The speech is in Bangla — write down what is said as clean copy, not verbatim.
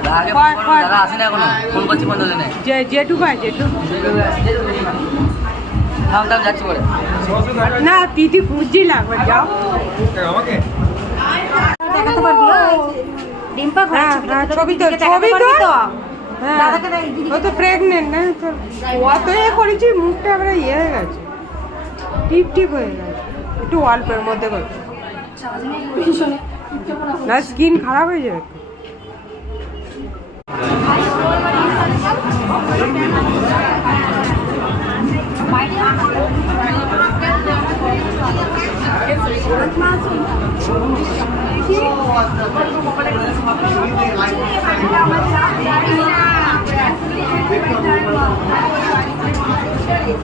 দাদা আসেনি এখনো, ফোন করছি বন্ধ নেই। জেঠু ভাই জেঠু যাচ্ছি বলে না তিথি খুঁজছিলাম যাও আমাকে দেখাতে পারবি ডিম্পা ছবি তো ছবি তো হ্যাঁ ও তো প্রেগনেন্ট না তো অত ইয়ে করেছি মুখটা আমরা ইয়ে হয়ে গেছে টিপ টিপ হয়ে গেছে একটু অল্পের মধ্যে করে না স্কিন খারাপ হয়ে যাবে Thank you.